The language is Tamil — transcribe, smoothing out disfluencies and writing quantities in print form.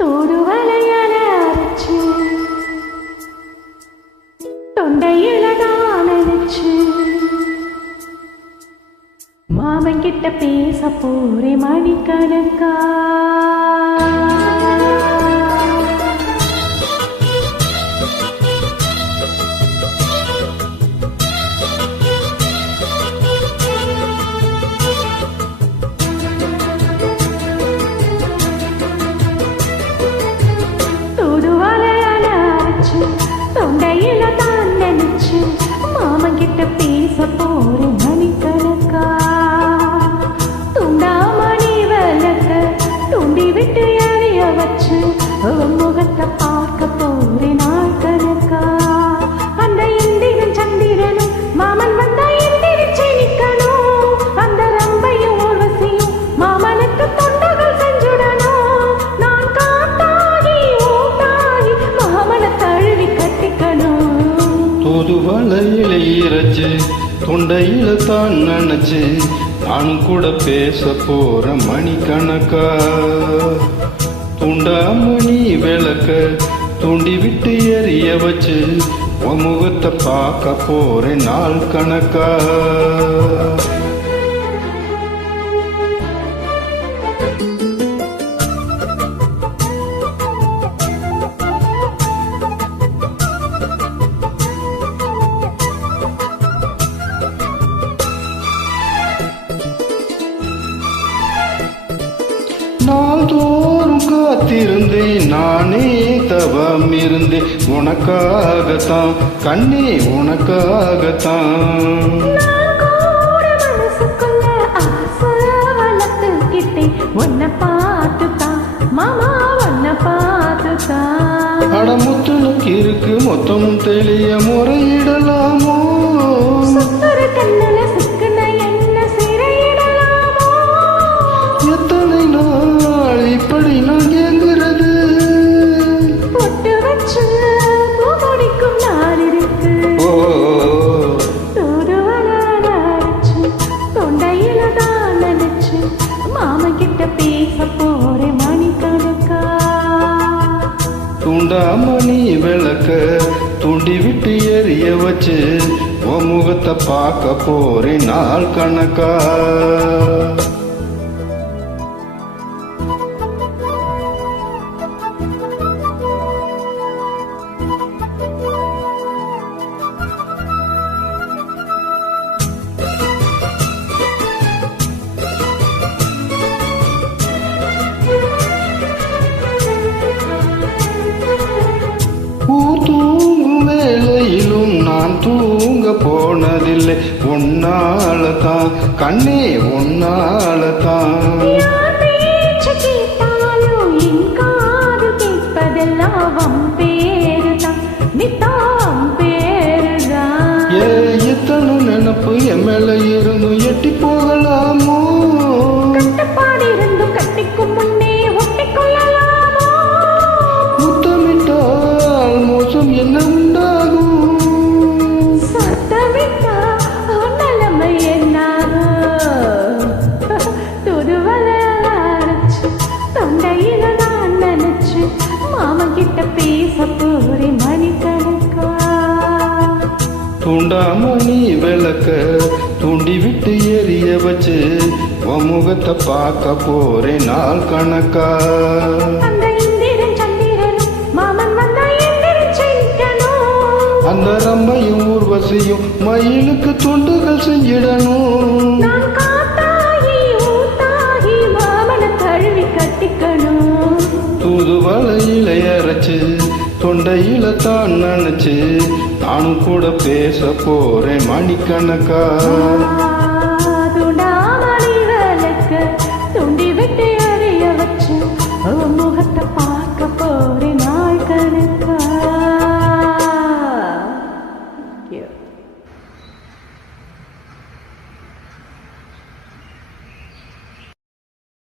தூதுவளையல அரைச்சு தொண்டையில தான் நினைச்சு மாமன் கிட்ட பேச போறே மணிக்கணக்கா. தூதுவளையல அரைச்சு தொண்டையில தான் நினைச்சு மாமன் கிட்ட பேச போறே மணிக்கணக்கா. விட்டு எறிய வச்சு முகத்தை பார்க்க போறே நாள் கணக்கா. அந்த இந்திரன் சந்திரனும் மாமன் வந்தா எந்திரிச்சு நிக்கணும். அந்த ரம்பையும் ஊர்வசியும் மாமனுக்கு தொண்டுகள் செஞ்சுடணும். நான் காத்தாகி ஊட்டாகி மாமனை தழுவி கட்டிக்கணும். தூதுவளையில இறைச்சு தொண்டையில தான் நினைச்சு நானும் கூட பேச போற மணிக்கணக்கா. துண்டாமணி விளக்க தூண்டி விட்டு எறிய வச்சு உன் முகத்தை பார்க்க போறேன் நாள் கணக்கா. நாள்தோறும் காத்திருந்தேன் நானே தவம் இருந்தேன் உனக்காகத்தான் கண்ணே உனக்காகத்தான். உன்னை பார்த்துதான் மாமா உன்னை பார்த்துதான். அடமுத்தனுக்கு இருக்கு மொத்தமும் தெளிய முறையிடலாமோ. கண்ணுல சிக்கன என்ன சிறையிடலாமோ. எத்தனை நாள் இப்படி நான் ஏங்குறது. பொட்டு வச்சு பூடிக்கும் நாள் இருக்கு. தூதுவளையல அரைச்சு தொண்டையில தான் நினைச்சு மாமன் கிட்ட பேச போறே மணிக்கணக்கா. துண்டாமணி விளக்க தூண்டி விட்டு எறிய வச்சு உன் முகத்தை பார்க்க போறேன் நாள் கணக்கா. தூங்கும் வேளையிலும் நான் தூங்க போனதில்லை உன்னாலதான் கண்ணே உன்னாலதான். எத்தனை நினப்பு என் மேல இருந்து எட்டி போகலாமோ. கட்டிக்கும் முன்னே ஒட்டிக்கொள்ளலாமோ. முத்தமிட்டால் மோசம் என்ன உண்டாகும். சத்தமிட்டா நிலைமை என்னாகும். தூதுவளையல அரைச்சு தொண்டையில நான் நினைச்சு மாமன் கிட்ட பேச போறே மணிக்கணக்கா. துண்டாமணி விளக்க தூண்டி விட்டு எறிய வச்சு உன் முகத்தை பார்க்க போறேன் நாள் கணக்கா. அந்த இந்திரன் சந்திரனும் மாமன் வந்தா எந்திரிச்சு நிக்கணும். அந்த ரம்பையும் ஊர்வசியும் மயிலுக்கு தொண்டுகள் செஞ்சிடணும். நான் காத்தாகி ஊத்தாகி மாமனை தழுவி கட்டிக்கணும். தூதுவளையில அரைச்சு தொண்டையில தான் நினைச்சு நானும் கூட பேச போறேன் மணிக்கணக்கா. துண்டாமணி விளக்க தூண்டி விட்டு எறிய வச்சு முகத்தை